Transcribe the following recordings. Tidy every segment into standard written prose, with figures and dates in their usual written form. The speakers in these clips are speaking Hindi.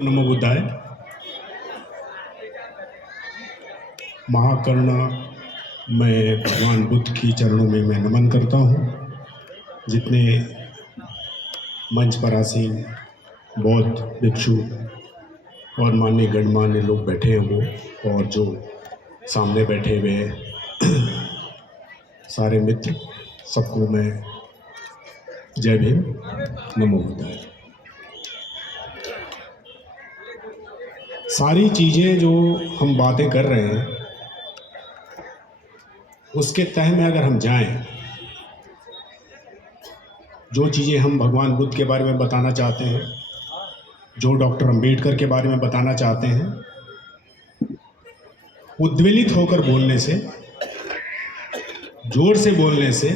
नमो बुद्धाय। महाकरुणा, मैं भगवान बुद्ध की चरणों में मैं नमन करता हूँ। जितने मंच पर आसीन बौद्ध भिक्षु और मान्य गणमान्य लोग बैठे हैं वो, और जो सामने बैठे हुए सारे मित्र, सबको मैं जय भीम, नमो बुद्धाय। सारी चीज़ें जो हम बातें कर रहे हैं उसके तह में अगर हम जाएं, जो चीज़ें हम भगवान बुद्ध के बारे में बताना चाहते हैं, जो डॉक्टर अंबेडकर के बारे में बताना चाहते हैं, उद्वेलित होकर बोलने से, जोर से बोलने से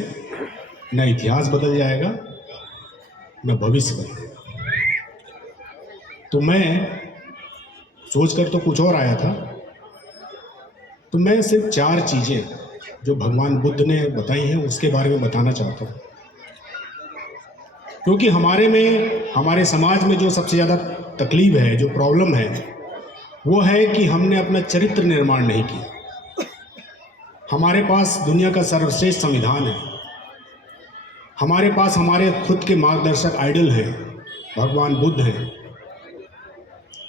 न इतिहास बदल जाएगा न भविष्य बदलेगा। तो मैं सोचकर तो कुछ और आया था, तो मैं सिर्फ 4 चीज़ें जो भगवान बुद्ध ने बताई हैं उसके बारे में बताना चाहता हूँ। क्योंकि हमारे समाज में जो सबसे ज़्यादा तकलीफ है, जो प्रॉब्लम है, वो है कि हमने अपना चरित्र निर्माण नहीं किया। हमारे पास दुनिया का सर्वश्रेष्ठ संविधान है, हमारे पास हमारे खुद के मार्गदर्शक आइडल हैं, भगवान बुद्ध हैं,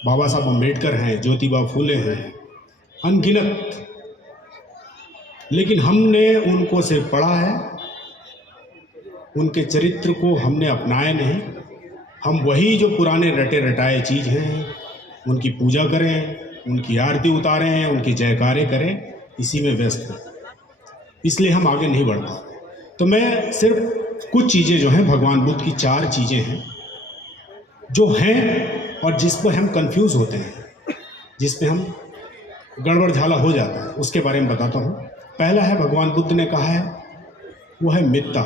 बाबा साहब अंबेडकर हैं, ज्योतिबा फूले हैं, अनगिनत। लेकिन हमने उनको से पढ़ा है, उनके चरित्र को हमने अपनाया नहीं। हम वही जो पुराने रटे रटाए चीज़ हैं उनकी पूजा करें, उनकी आरती उतारें, उनकी जयकारे करें, इसी में व्यस्त हैं। इसलिए हम आगे नहीं बढ़ पाते। तो मैं सिर्फ कुछ चीज़ें जो हैं, भगवान बुद्ध की 4 चीज़ें हैं जो हैं और जिस पर हम कंफ्यूज होते हैं, जिस पे हम गड़बड़ झाला हो जाता है, उसके बारे में बताता हूँ। पहला है, भगवान बुद्ध ने कहा है, वो है मित्ता।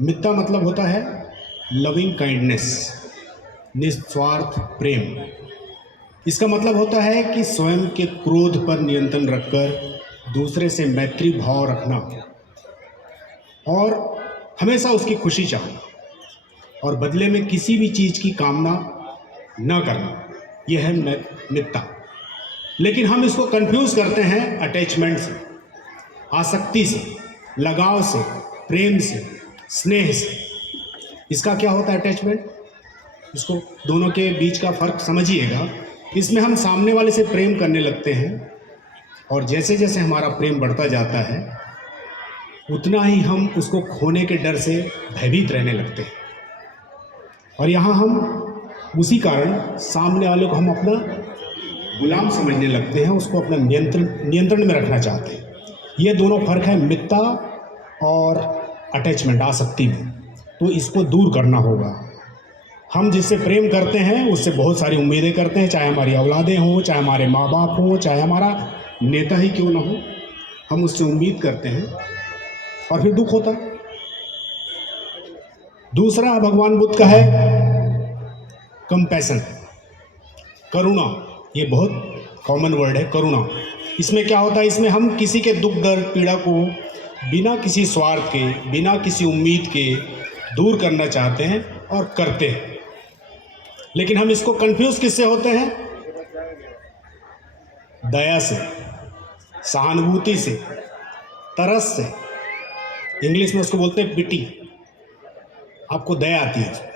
मित्ता मतलब होता है लविंग काइंडनेस, निस्वार्थ प्रेम। इसका मतलब होता है कि स्वयं के क्रोध पर नियंत्रण रखकर दूसरे से मैत्री भाव रखना और हमेशा उसकी खुशी चाहना और बदले में किसी भी चीज़ की कामना न करना, यह है मित्ता। लेकिन हम इसको कंफ्यूज करते हैं अटैचमेंट से, आसक्ति से, लगाव से, प्रेम से, स्नेह से। इसका क्या होता है अटैचमेंट? इसको दोनों के बीच का फ़र्क समझिएगा। इसमें हम सामने वाले से प्रेम करने लगते हैं और जैसे जैसे हमारा प्रेम बढ़ता जाता है उतना ही हम उसको खोने के डर से भयभीत रहने लगते हैं। और यहाँ हम उसी कारण सामने वाले को हम अपना गुलाम समझने लगते हैं, उसको अपना नियंत्रण में रखना चाहते हैं। ये दोनों फर्क है मित्ता और अटैचमेंट, आसक्ति में। तो इसको दूर करना होगा। हम जिससे प्रेम करते हैं उससे बहुत सारी उम्मीदें करते हैं, चाहे हमारी औलादें हों, चाहे हमारे माँ बाप हों, चाहे हमारा नेता ही क्यों ना हो, हम उससे उम्मीद करते हैं और फिर दुख होता है। दूसरा भगवान बुद्ध का है कंपैशन, करुणा। ये बहुत कॉमन वर्ड है, करुणा। इसमें क्या होता है? इसमें हम किसी के दुख दर्द पीड़ा को बिना किसी स्वार्थ के, बिना किसी उम्मीद के दूर करना चाहते हैं और करते हैं। लेकिन हम इसको कंफ्यूज किससे होते हैं? दया से, सहानुभूति से, तरस से। इंग्लिश में उसको बोलते हैं पिटी। आपको दया आती है।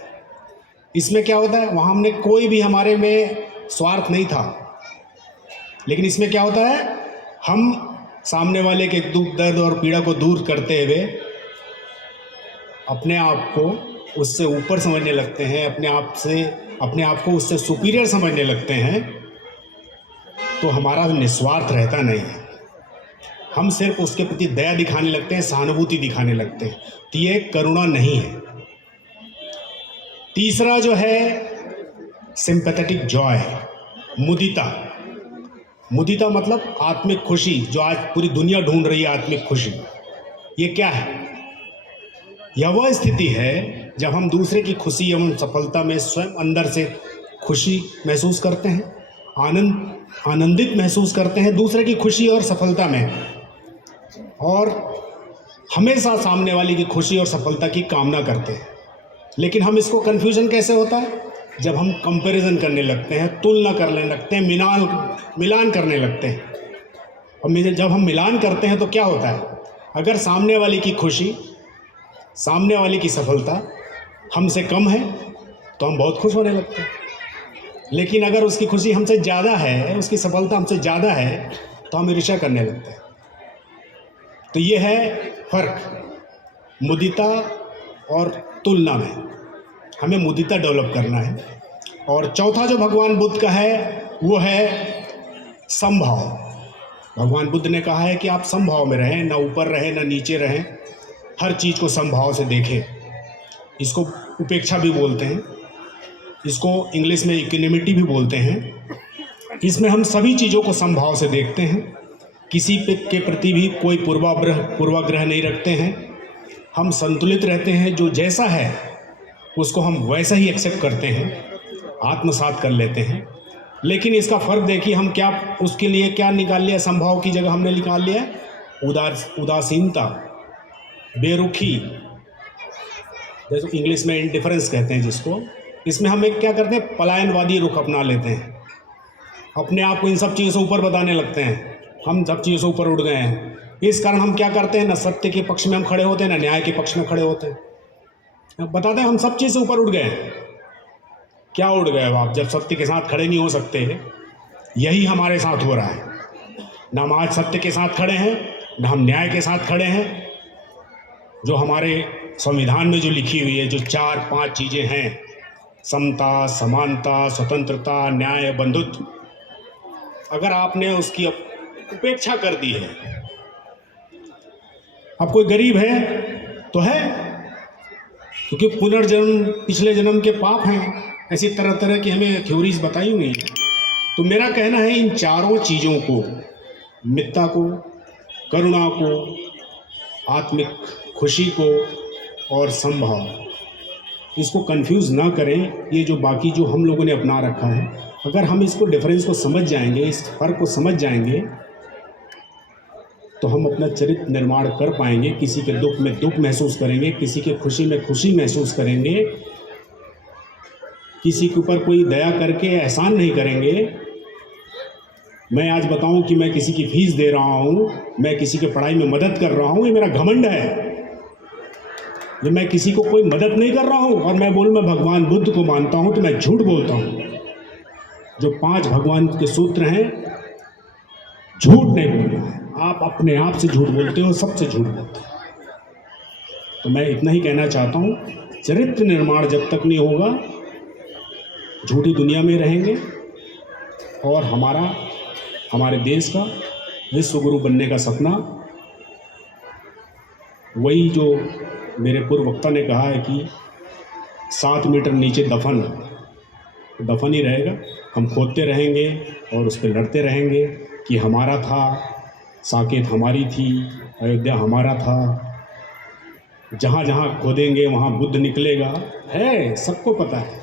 इसमें क्या होता है? वहाँ हमने कोई भी हमारे में स्वार्थ नहीं था। लेकिन इसमें क्या होता है? हम सामने वाले के दुख दर्द और पीड़ा को दूर करते हुए अपने आप को उससे ऊपर समझने लगते हैं, अपने आप को उससे सुपीरियर समझने लगते हैं। तो हमारा निस्वार्थ रहता नहीं है, हम सिर्फ उसके प्रति दया दिखाने लगते हैं, सहानुभूति दिखाने लगते हैं। तो ये करुणा नहीं है। तीसरा जो है सिंपैथेटिक जॉय, मुदिता। मुदिता मतलब आत्मिक खुशी, जो आज पूरी दुनिया ढूंढ रही है, आत्मिक खुशी। ये क्या है? यह वह स्थिति है जब हम दूसरे की खुशी एवं सफलता में स्वयं अंदर से खुशी महसूस करते हैं, आनंदित महसूस करते हैं दूसरे की खुशी और सफलता में, और हमेशा सामने वाले की खुशी और सफलता की कामना करते हैं। लेकिन हम इसको कन्फ्यूजन कैसे होता है? जब हम कंपैरिजन करने लगते हैं, तुलना करने लगते हैं, मिलान करने लगते हैं। और जब हम मिलान करते हैं तो क्या होता है, अगर सामने वाले की खुशी, सामने वाले की सफलता हमसे कम है तो हम बहुत खुश होने लगते हैं। लेकिन अगर उसकी खुशी हमसे ज़्यादा है, उसकी सफलता हमसे ज़्यादा है, तो हम ईर्ष्या करने लगते हैं। तो ये है फ़र्क मुदिता और तुलना में। हमें मुदिता डेवलप करना है। और चौथा जो भगवान बुद्ध का है वो है समभाव। भगवान बुद्ध ने कहा है कि आप समभाव में रहें, ना ऊपर रहें ना नीचे रहें, हर चीज़ को समभाव से देखें। इसको उपेक्षा भी बोलते हैं, इसको इंग्लिश में इक्विनिमिटी भी बोलते हैं। इसमें हम सभी चीज़ों को समभाव से देखते हैं, किसी के प्रति भी कोई पूर्वाग्रह नहीं रखते हैं। हम संतुलित रहते हैं, जो जैसा है उसको हम वैसा ही एक्सेप्ट करते हैं, आत्मसात कर लेते हैं। लेकिन इसका फ़र्क देखिए, हम क्या उसके लिए क्या निकाल लिया, संभाव की जगह हमने निकाल लिया उदासीनता, बेरुखी, जैसे इंग्लिश में इंडिफरेंस कहते हैं जिसको। इसमें हम एक क्या करते हैं, पलायनवादी रुख अपना लेते हैं, अपने आप को इन सब चीज़ों से ऊपर बताने लगते हैं, हम सब चीज़ों से ऊपर उठ गए हैं। इस कारण हम क्या करते हैं, ना सत्य के पक्ष में हम खड़े होते हैं, ना न्याय के पक्ष में खड़े होते हैं। बताते हैं हम सब चीज़ से ऊपर उठ गए हैं। क्या उठ गए हो आप, जब सत्य के साथ खड़े नहीं हो सकते? यही हमारे साथ हो रहा है। ना हम आज सत्य के साथ खड़े हैं, ना हम न्याय के साथ खड़े हैं। जो हमारे संविधान में जो लिखी हुई है, जो 4-5 चीज़ें हैं, समता, समानता, स्वतंत्रता, न्याय, बंधुत्व, अगर आपने उसकी उपेक्षा कर दी है, अब कोई गरीब है तो है, क्योंकि पुनर्जन्म, पिछले जन्म के पाप हैं, ऐसी तरह तरह की हमें थ्योरीज बताई हुई हैं। तो मेरा कहना है इन चारों चीज़ों को, मित्रता को, करुणा को, आत्मिक खुशी को और संभाव, इसको कंफ्यूज ना करें। ये जो बाकी जो हम लोगों ने अपना रखा है, अगर हम इसको डिफरेंस को समझ जाएंगे, इस फर्क को समझ जाएंगे, तो हम अपना चरित्र निर्माण कर पाएंगे। किसी के दुख में दुख महसूस करेंगे, किसी के खुशी में खुशी महसूस करेंगे, किसी के ऊपर कोई दया करके एहसान नहीं करेंगे। मैं आज बताऊं कि मैं किसी की फीस दे रहा हूं, मैं किसी के पढ़ाई में मदद कर रहा हूं, ये मेरा घमंड है। जब मैं किसी को कोई मदद नहीं कर रहा हूं और मैं बोलूं मैं भगवान बुद्ध को मानता हूं, तो मैं झूठ बोलता हूं। जो 5 भगवान के सूत्र हैं, झूठ नहीं बोलना है। आप अपने आप से झूठ बोलते हो, सबसे झूठ बोलते हो। तो मैं इतना ही कहना चाहता हूँ, चरित्र निर्माण जब तक नहीं होगा, झूठी दुनिया में रहेंगे। और हमारे देश का विश्व गुरु बनने का सपना, वही जो मेरे पूर्व वक्ता ने कहा है कि 7 मीटर नीचे दफन ही रहेगा। हम खोदते रहेंगे और उस पर लड़ते रहेंगे कि हमारा था, साकेत हमारी थी, अयोध्या हमारा था। जहाँ जहाँ खोदेंगे वहाँ बुद्ध निकलेगा, है, सबको पता है।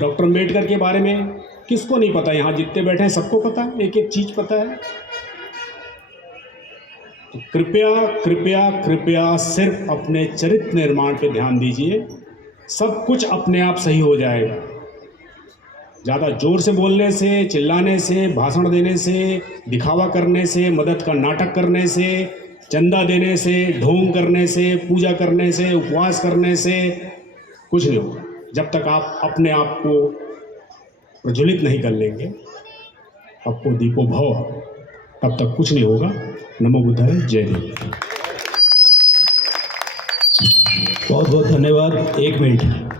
डॉक्टर अम्बेडकर के बारे में किसको नहीं पता? यहाँ जितने बैठे हैं सबको पता है, एक एक चीज़ पता है। तो कृपया कृपया कृपया सिर्फ अपने चरित्र निर्माण पे ध्यान दीजिए, सब कुछ अपने आप सही हो जाएगा। ज़्यादा जोर से बोलने से, चिल्लाने से, भाषण देने से, दिखावा करने से, मदद का नाटक करने से, चंदा देने से, ढोंग करने से, पूजा करने से, उपवास करने से कुछ नहीं होगा। जब तक आप अपने आप को प्रज्वलित नहीं कर लेंगे, आपको दीपो भव, तब तक कुछ नहीं होगा। नमो बुद्धाय, जय हिंद। बहुत बहुत धन्यवाद। 1 मिनट।